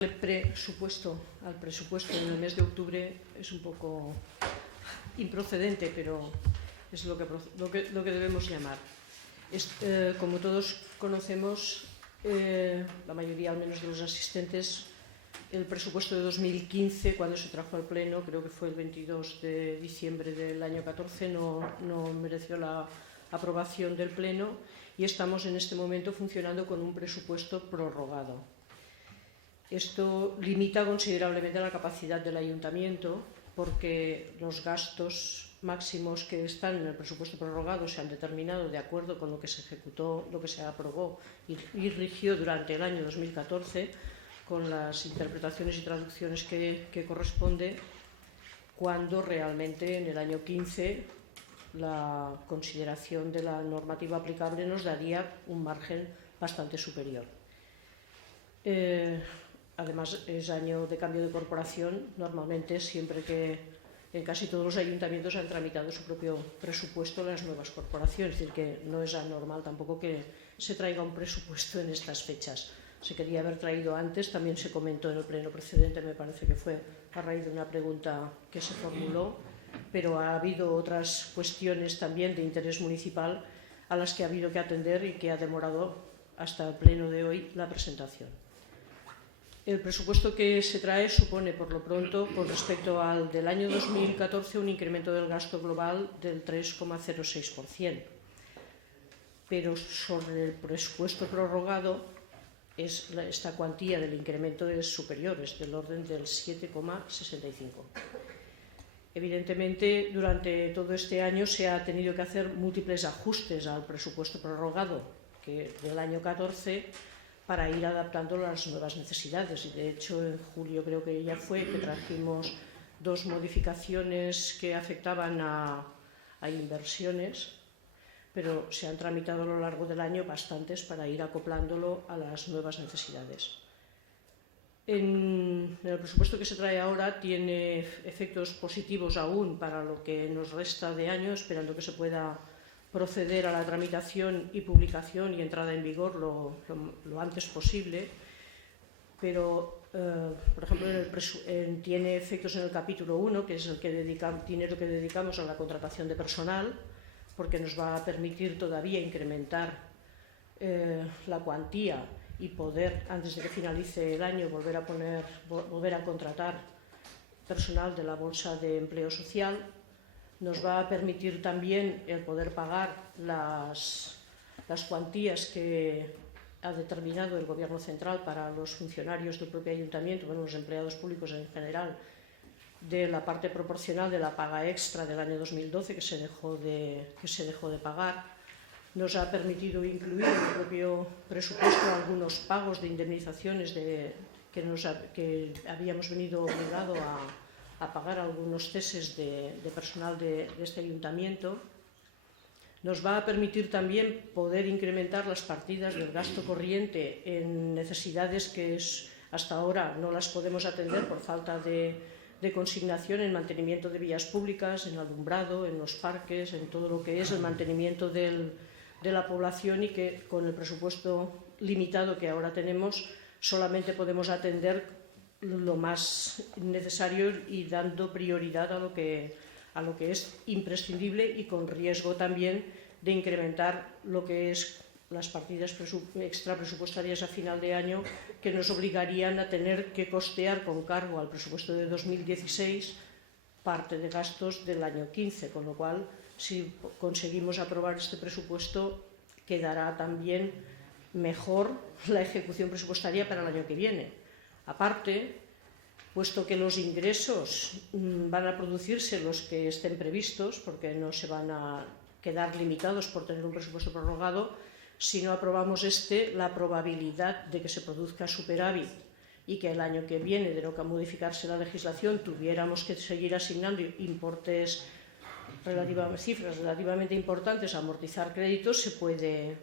El presupuesto al presupuesto en el mes de octubre es un poco improcedente, pero es lo que debemos llamar. Como todos conocemos, la mayoría al menos de los asistentes, el presupuesto de 2015, cuando se trajo al Pleno, creo que fue el 22 de diciembre del año 14, no mereció la aprobación del Pleno y estamos en este momento funcionando con un presupuesto prorrogado. Esto limita considerablemente la capacidad del ayuntamiento porque los gastos máximos que están en el presupuesto prorrogado se han determinado de acuerdo con lo que se ejecutó, lo que se aprobó y rigió durante el año 2014 con las interpretaciones y traducciones que corresponde, cuando realmente en el año 15 la consideración de la normativa aplicable nos daría un margen bastante superior. Además, es año de cambio de corporación. Normalmente, siempre que en casi todos los ayuntamientos han tramitado su propio presupuesto las nuevas corporaciones, es decir, que no es anormal tampoco que se traiga un presupuesto en estas fechas. Se quería haber traído antes, también se comentó en el pleno precedente, me parece que fue a raíz de una pregunta que se formuló, pero ha habido otras cuestiones también de interés municipal a las que ha habido que atender y que ha demorado hasta el pleno de hoy la presentación. El presupuesto que se trae supone, por lo pronto, con respecto al del año 2014, un incremento del gasto global del 3,06%. Pero sobre el presupuesto prorrogado, esta cuantía del incremento es superior, es del orden del 7,65%. Evidentemente, durante todo este año se ha tenido que hacer múltiples ajustes al presupuesto prorrogado del año 14 para ir adaptándolo a las nuevas necesidades. Y de hecho, en julio creo que ya fue que trajimos dos modificaciones que afectaban a inversiones, pero se han tramitado a lo largo del año bastantes para ir acoplándolo a las nuevas necesidades. En el presupuesto que se trae ahora tiene efectos positivos aún para lo que nos resta de año, esperando que se pueda proceder a la tramitación y publicación y entrada en vigor lo antes posible, pero, por ejemplo, tiene efectos en el capítulo 1, que es el dinero que dedicamos a la contratación de personal, porque nos va a permitir todavía incrementar la cuantía y poder, antes de que finalice el año, volver a contratar personal de la Bolsa de Empleo Social. Nos va a permitir también el poder pagar las cuantías que ha determinado el Gobierno central para los funcionarios del propio ayuntamiento, bueno, los empleados públicos en general, de la parte proporcional de la paga extra del año 2012 que se dejó de pagar. Nos ha permitido incluir en el propio presupuesto algunos pagos de indemnizaciones que habíamos venido obligado a pagar algunos ceses de personal de este ayuntamiento. Nos va a permitir también poder incrementar las partidas del gasto corriente en necesidades que hasta ahora no las podemos atender por falta de consignación en mantenimiento de vías públicas, en alumbrado, en los parques, en todo lo que es el mantenimiento de la población, y que con el presupuesto limitado que ahora tenemos solamente podemos atender lo más necesario y dando prioridad a lo que es imprescindible, y con riesgo también de incrementar lo que es las partidas extrapresupuestarias a final de año, que nos obligarían a tener que costear con cargo al presupuesto de 2016 parte de gastos del año 15, con lo cual, si conseguimos aprobar este presupuesto, quedará también mejor la ejecución presupuestaria para el año que viene. Aparte, puesto que los ingresos van a producirse los que estén previstos, porque no se van a quedar limitados por tener un presupuesto prorrogado, si no aprobamos la probabilidad de que se produzca superávit y que el año que viene, de no modificarse la legislación, tuviéramos que seguir asignando importes cifras relativamente importantes a amortizar créditos, se puede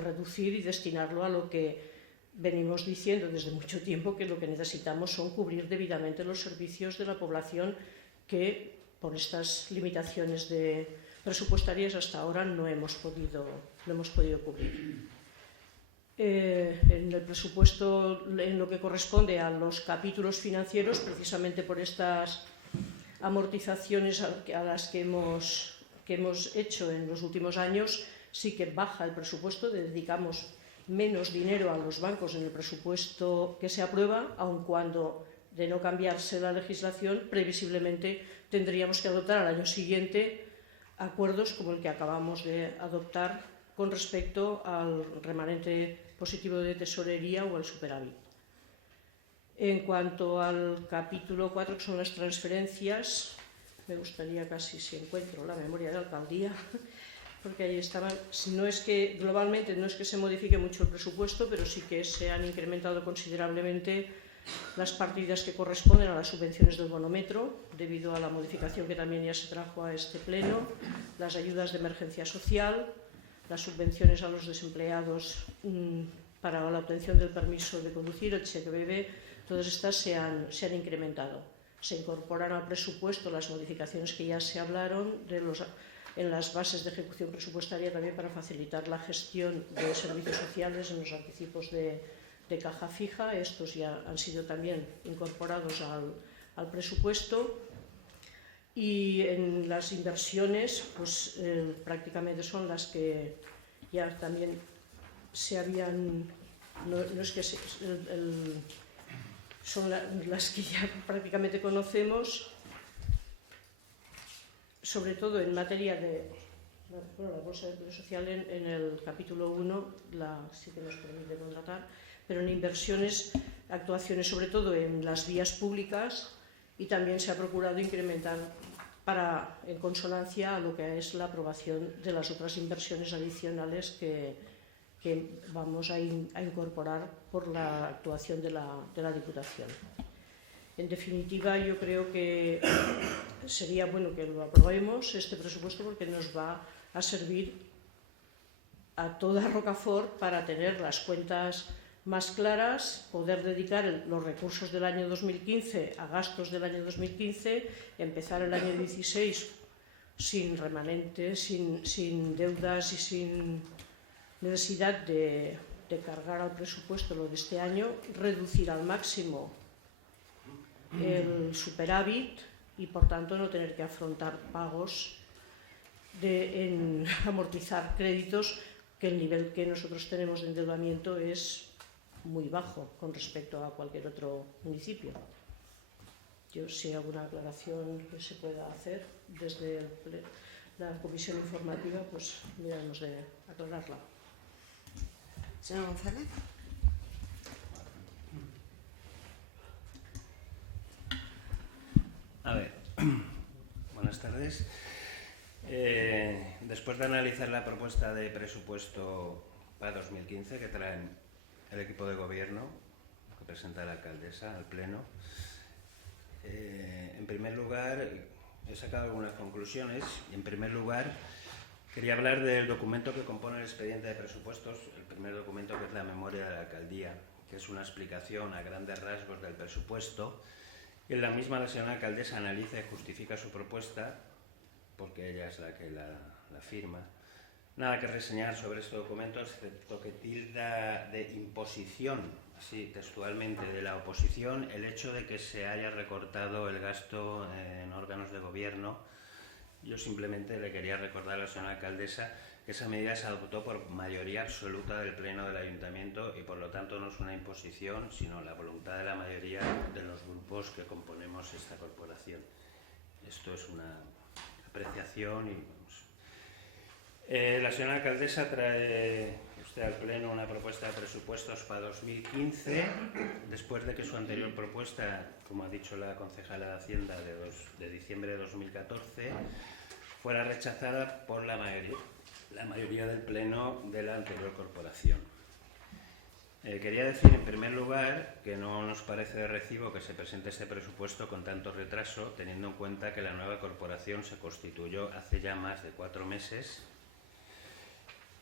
reducir y destinarlo a lo que venimos diciendo desde mucho tiempo, que lo que necesitamos son cubrir debidamente los servicios de la población que, por estas limitaciones presupuestarias, hasta ahora no hemos podido cubrir. en el presupuesto, en lo que corresponde a los capítulos financieros, precisamente por estas amortizaciones a las que hemos hecho en los últimos años, sí que baja el presupuesto, dedicamos menos dinero a los bancos en el presupuesto que se aprueba, aun cuando, de no cambiarse la legislación, previsiblemente tendríamos que adoptar al año siguiente acuerdos como el que acabamos de adoptar con respecto al remanente positivo de tesorería o al superávit. En cuanto al capítulo 4, que son las transferencias, me gustaría casi, si encuentro la memoria de alcaldía, porque ahí estaba. No es que globalmente no es que se modifique mucho el presupuesto, pero sí que se han incrementado considerablemente las partidas que corresponden a las subvenciones del bonometro, debido a la modificación que también ya se trajo a este pleno, las ayudas de emergencia social, las subvenciones a los desempleados para la obtención del permiso de conducir, el cheque bebé, todas estas se han incrementado. Se incorporan al presupuesto las modificaciones que ya se hablaron en las bases de ejecución presupuestaria, también para facilitar la gestión de servicios sociales en los anticipos de caja fija. Estos ya han sido también incorporados al presupuesto. Y en las inversiones, pues prácticamente son las que ya también se habían, son las que ya prácticamente conocemos, sobre todo en materia de la bolsa de empleo social. En el capítulo 1 sí que nos permite contratar, pero en inversiones, actuaciones sobre todo en las vías públicas, y también se ha procurado incrementar en consonancia a lo que es la aprobación de las otras inversiones adicionales que vamos a incorporar por la actuación de la Diputación. En definitiva, yo creo que sería bueno que lo aprobemos, este presupuesto, porque nos va a servir a toda Rocafort para tener las cuentas más claras, poder dedicar los recursos del año 2015 a gastos del año 2015, empezar el año 16 sin remanentes, sin deudas y sin necesidad de cargar al presupuesto lo de este año, reducir al máximo el superávit y, por tanto, no tener que afrontar pagos en amortizar créditos, que el nivel que nosotros tenemos de endeudamiento es muy bajo con respecto a cualquier otro municipio. Yo, si hay alguna aclaración que se pueda hacer desde la comisión informativa, pues miraremos de aclararla. Señor González. A ver, buenas tardes. Después de analizar la propuesta de presupuesto para 2015 que traen el equipo de gobierno, que presenta la alcaldesa al pleno, en primer lugar he sacado algunas conclusiones. Y en primer lugar quería hablar del documento que compone el expediente de presupuestos, el primer documento, que es la memoria de la alcaldía, que es una explicación a grandes rasgos del presupuesto. Y en la misma la señora alcaldesa analiza y justifica su propuesta, porque ella es la que la firma. Nada que reseñar sobre este documento, excepto que tilda de imposición, así textualmente, de la oposición, el hecho de que se haya recortado el gasto en órganos de gobierno. Yo simplemente le quería recordar a la señora alcaldesa que esa medida se adoptó por mayoría absoluta del Pleno del Ayuntamiento y, por lo tanto, no es una imposición, sino la voluntad de la mayoría de los grupos que componemos esta corporación. Esto es una apreciación y la señora alcaldesa trae usted al Pleno una propuesta de presupuestos para 2015, después de que su anterior propuesta, como ha dicho la concejala de Hacienda, de diciembre de 2014, fuera rechazada por la mayoría del Pleno de la anterior corporación. Quería decir, en primer lugar, que no nos parece de recibo que se presente este presupuesto con tanto retraso, teniendo en cuenta que la nueva corporación se constituyó hace ya más de 4 meses.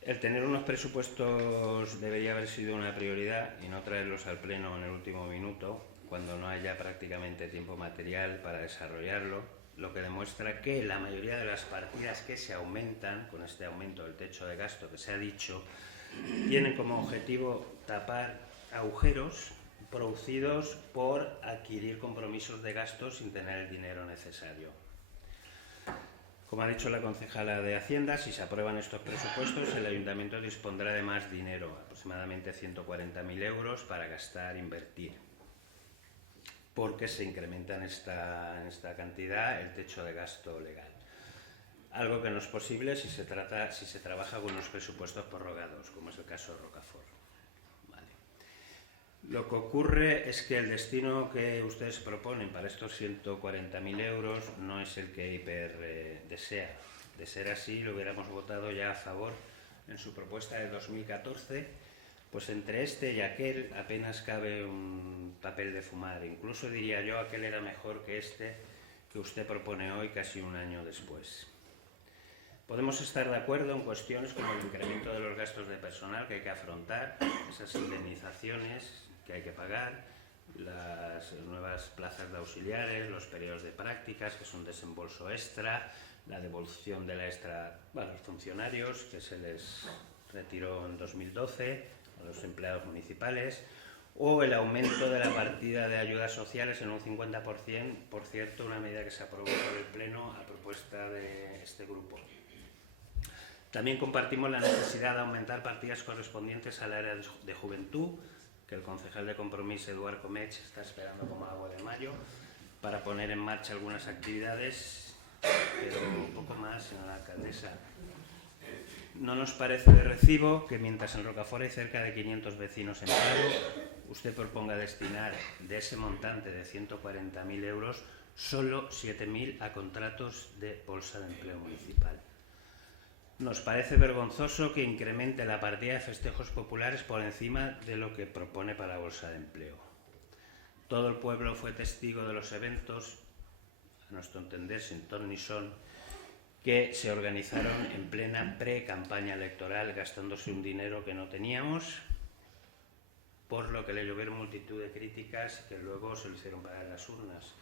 El tener unos presupuestos debería haber sido una prioridad y no traerlos al Pleno en el último minuto, cuando no haya prácticamente tiempo material para desarrollarlo, lo que demuestra que la mayoría de las partidas que se aumentan, con este aumento del techo de gasto que se ha dicho, tienen como objetivo tapar agujeros producidos por adquirir compromisos de gasto sin tener el dinero necesario. Como ha dicho la concejala de Hacienda, si se aprueban estos presupuestos, el Ayuntamiento dispondrá de más dinero, aproximadamente 140.000 euros, para gastar, invertir, porque se incrementa en esta cantidad el techo de gasto legal. Algo que no es posible si se trabaja con unos presupuestos prorrogados, como es el caso de Rocafort. Vale. Lo que ocurre es que el destino que ustedes proponen para estos 140.000 euros no es el que Hiper desea. De ser así, lo hubiéramos votado ya a favor en su propuesta de 2014, pues entre este y aquel apenas cabe un papel de fumar. Incluso diría yo, aquel era mejor que este que usted propone hoy, casi un año después. Podemos estar de acuerdo en cuestiones como el incremento de los gastos de personal que hay que afrontar, esas indemnizaciones que hay que pagar, las nuevas plazas de auxiliares, los periodos de prácticas, que es un desembolso extra, la devolución de la extra a los funcionarios, que se les retiró en 2012, a los empleados municipales, o el aumento de la partida de ayudas sociales en un 50%, por cierto, una medida que se aprobó por el Pleno a propuesta de este grupo. También compartimos la necesidad de aumentar partidas correspondientes al área de juventud, que el concejal de Compromís, Eduard Comech, está esperando como agua de mayo, para poner en marcha algunas actividades, pero un poco más, señora alcaldesa. No nos parece de recibo que mientras en Rocafort hay cerca de 500 vecinos en paro, usted proponga destinar de ese montante de 140.000 euros solo 7.000 a contratos de bolsa de empleo municipal. Nos parece vergonzoso que incremente la partida de festejos populares por encima de lo que propone para la bolsa de empleo. Todo el pueblo fue testigo de los eventos, a nuestro entender sin ton ni son, que se organizaron en plena pre-campaña electoral, gastándose un dinero que no teníamos, por lo que le llovieron multitud de críticas que luego se lo hicieron pagar en las urnas.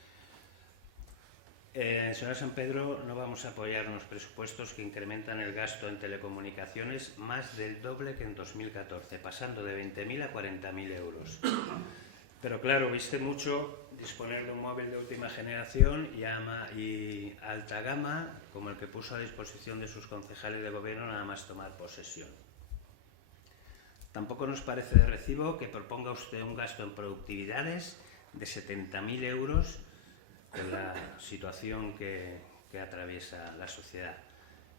Señora San Pedro, no vamos a apoyar unos presupuestos que incrementan el gasto en telecomunicaciones más del doble que en 2014, pasando de 20.000 a 40.000 euros. Pero claro, viste mucho disponer de un móvil de última generación y alta gama, como el que puso a disposición de sus concejales de gobierno nada más tomar posesión. Tampoco nos parece de recibo que proponga usted un gasto en productividades de 70.000 euros en la situación que atraviesa la sociedad.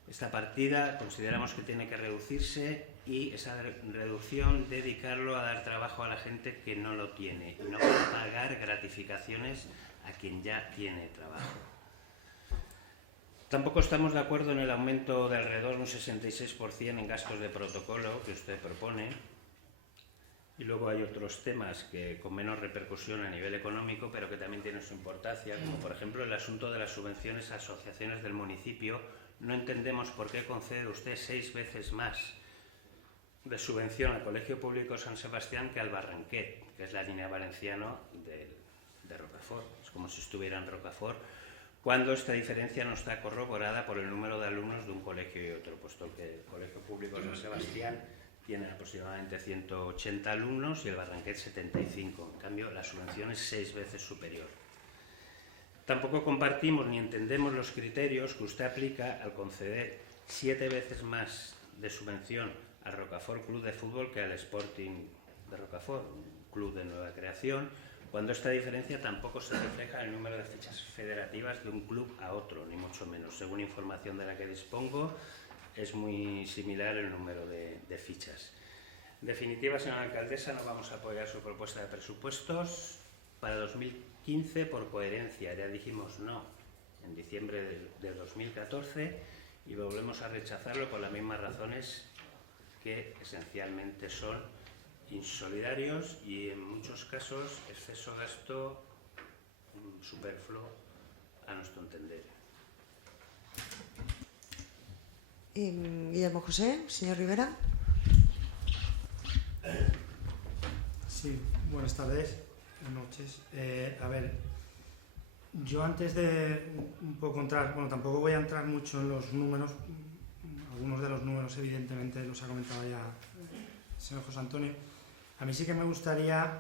Esta partida consideramos que tiene que reducirse y esa reducción dedicarlo a dar trabajo a la gente que no lo tiene y no pagar gratificaciones a quien ya tiene trabajo. Tampoco estamos de acuerdo en el aumento de alrededor de un 66% en gastos de protocolo que usted propone. Y luego hay otros temas que con menos repercusión a nivel económico, pero que también tienen su importancia, como por ejemplo el asunto de las subvenciones a asociaciones del municipio. No entendemos por qué concede usted 6 veces más de subvención al Colegio Público San Sebastián que al Barranquet, que es la línea valenciana de Rocafort. Es como si estuviera en Rocafort, cuando esta diferencia no está corroborada por el número de alumnos de un colegio y otro, puesto que el Colegio Público San Sebastián tiene aproximadamente 180 alumnos y el Barranquet 75. En cambio, la subvención es 6 veces superior. Tampoco compartimos ni entendemos los criterios que usted aplica al conceder 7 veces más de subvención al Rocafort Club de Fútbol que al Sporting de Rocafort, un club de nueva creación, cuando esta diferencia tampoco se refleja en el número de fichas federativas de un club a otro, ni mucho menos. Según información de la que dispongo, es muy similar el número de fichas. En definitiva, señora alcaldesa, no vamos a apoyar su propuesta de presupuestos para 2015 por coherencia. Ya dijimos no en diciembre de 2014 y volvemos a rechazarlo por las mismas razones que esencialmente son insolidarios y en muchos casos exceso de gasto superfluo a nuestro entender. Guillermo José, señor Rivera. Sí, buenas tardes, buenas noches. A ver, yo antes de un poco entrar, bueno, tampoco voy a entrar mucho en los números, algunos de los números evidentemente los ha comentado ya señor José Antonio. A mí sí que me gustaría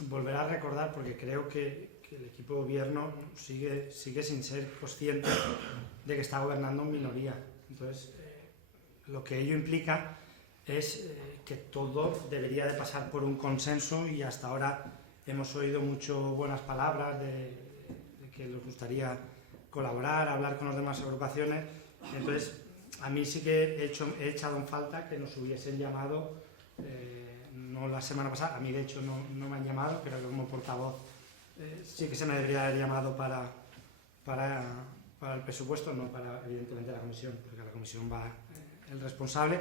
volver a recordar, porque creo que el equipo de gobierno sigue sin ser consciente de que está gobernando en minoría. Entonces, lo que ello implica es que todo debería de pasar por un consenso, y hasta ahora hemos oído muchas buenas palabras de que les gustaría colaborar, hablar con las demás agrupaciones. Entonces, a mí sí que he echado en falta que nos hubiesen llamado, no la semana pasada, a mí de hecho no me han llamado, pero como portavoz sí que se me debería haber llamado para el presupuesto, no para evidentemente la comisión, porque a la comisión va el responsable,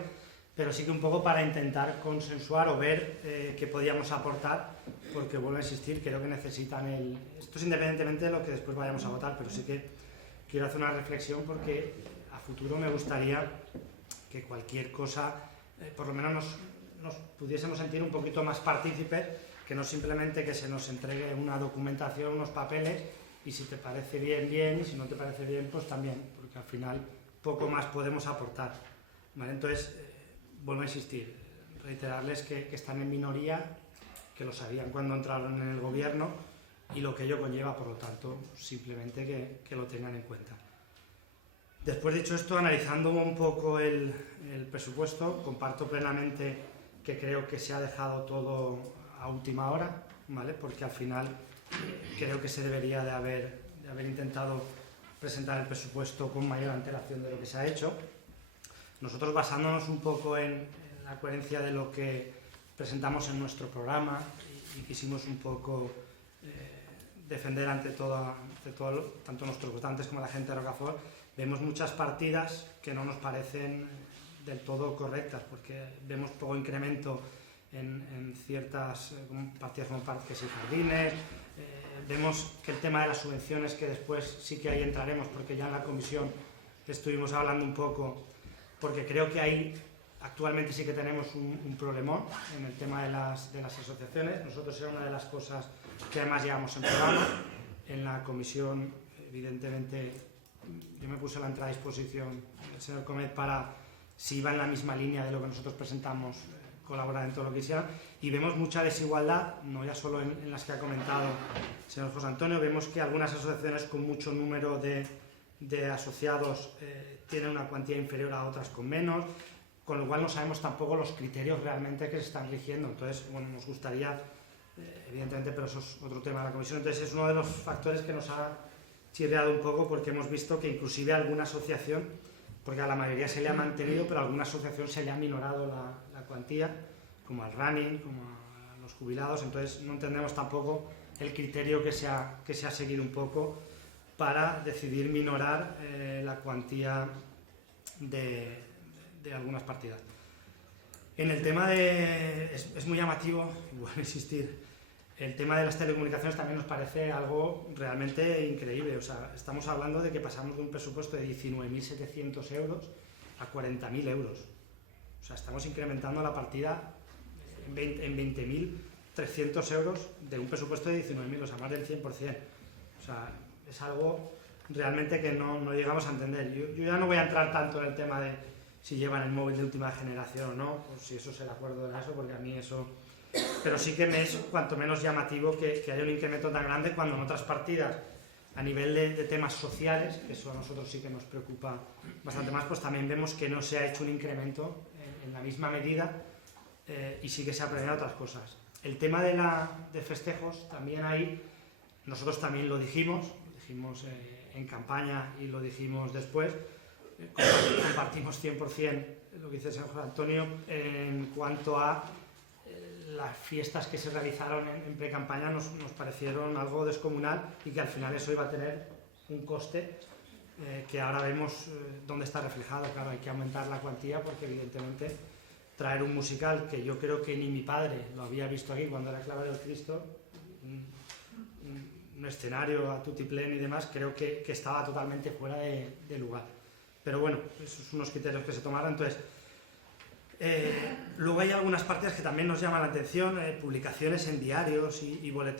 pero sí que un poco para intentar consensuar o ver qué podíamos aportar, porque vuelvo a insistir, creo que necesitan esto es independientemente de lo que después vayamos a votar, pero sí que quiero hacer una reflexión, porque a futuro me gustaría que cualquier cosa, por lo menos nos pudiésemos sentir un poquito más partícipes, que no simplemente que se nos entregue una documentación, unos papeles, y si te parece bien, bien, y si no te parece bien, pues también, porque al final poco más podemos aportar, ¿vale? Entonces, vuelvo a insistir, reiterarles que están en minoría, que lo sabían cuando entraron en el gobierno, y lo que ello conlleva, por lo tanto, simplemente que lo tengan en cuenta. Después dicho esto, analizando un poco el presupuesto, comparto plenamente que creo que se ha dejado todo a última hora, ¿vale? Porque al final creo que se debería de haber intentado presentar el presupuesto con mayor antelación de lo que se ha hecho. Nosotros, basándonos un poco en la coherencia de lo que presentamos en nuestro programa, y quisimos un poco defender ante todo, tanto nuestros votantes como la gente de Rocafort, vemos muchas partidas que no nos parecen del todo correctas, porque vemos poco incremento en ciertas partidas como parques y jardines. Vemos que el tema de las subvenciones, que después sí que ahí entraremos, porque ya en la comisión estuvimos hablando un poco, porque creo que ahí actualmente sí que tenemos un problemón en el tema de las asociaciones. Nosotros era una de las cosas que además llevamos en programa. En la comisión, evidentemente, yo me puse la entrada a disposición del señor Comet para, si iba en la misma línea de lo que nosotros presentamos, colaborar en todo lo que hicieran, y vemos mucha desigualdad, no ya solo en las que ha comentado el señor José Antonio. Vemos que algunas asociaciones con mucho número de asociados tienen una cuantía inferior a otras con menos, con lo cual no sabemos tampoco los criterios realmente que se están rigiendo. Entonces, bueno, nos gustaría, evidentemente, pero eso es otro tema de la comisión. Entonces, es uno de los factores que nos ha chirreado un poco, porque hemos visto que inclusive alguna asociación, porque a la mayoría se le ha mantenido, pero a alguna asociación se le ha minorado la cuantía, como al running, como a los jubilados. Entonces, no entendemos tampoco el criterio que se ha seguido un poco para decidir minorar la cuantía de algunas partidas. En el tema es muy llamativo, voy a insistir, el tema de las telecomunicaciones también nos parece algo realmente increíble. O sea, estamos hablando de que pasamos de un presupuesto de 19.700 euros a 40.000 euros. O sea, estamos incrementando la partida en 20.300 euros de un presupuesto de 19.000, o sea, más del 100%. O sea, es algo realmente que no llegamos a entender. Yo ya no voy a entrar tanto en el tema de si llevan el móvil de última generación o no, pues si eso es el acuerdo de la ASO, porque a mí eso... Pero sí que me es cuanto menos llamativo que haya un incremento tan grande, cuando en otras partidas, a nivel de temas sociales, que eso a nosotros sí que nos preocupa bastante más, pues también vemos que no se ha hecho un incremento en la misma medida, y sí que se ha premiado otras cosas. El tema de festejos, también ahí, nosotros también lo dijimos en campaña y lo dijimos después, compartimos 100% lo que dice el señor José Antonio en cuanto a las fiestas que se realizaron en pre-campaña. Nos parecieron algo descomunal, y que al final eso iba a tener un coste que ahora vemos dónde está reflejado. Claro, hay que aumentar la cuantía, porque evidentemente traer un musical, que yo creo que ni mi padre lo había visto aquí cuando era Clave del Cristo, un escenario a tutiplén y demás, creo que estaba totalmente fuera de lugar. Pero bueno, esos son unos criterios que se tomaron. Entonces, luego hay algunas partidas que también nos llaman la atención, publicaciones en diarios y boletines.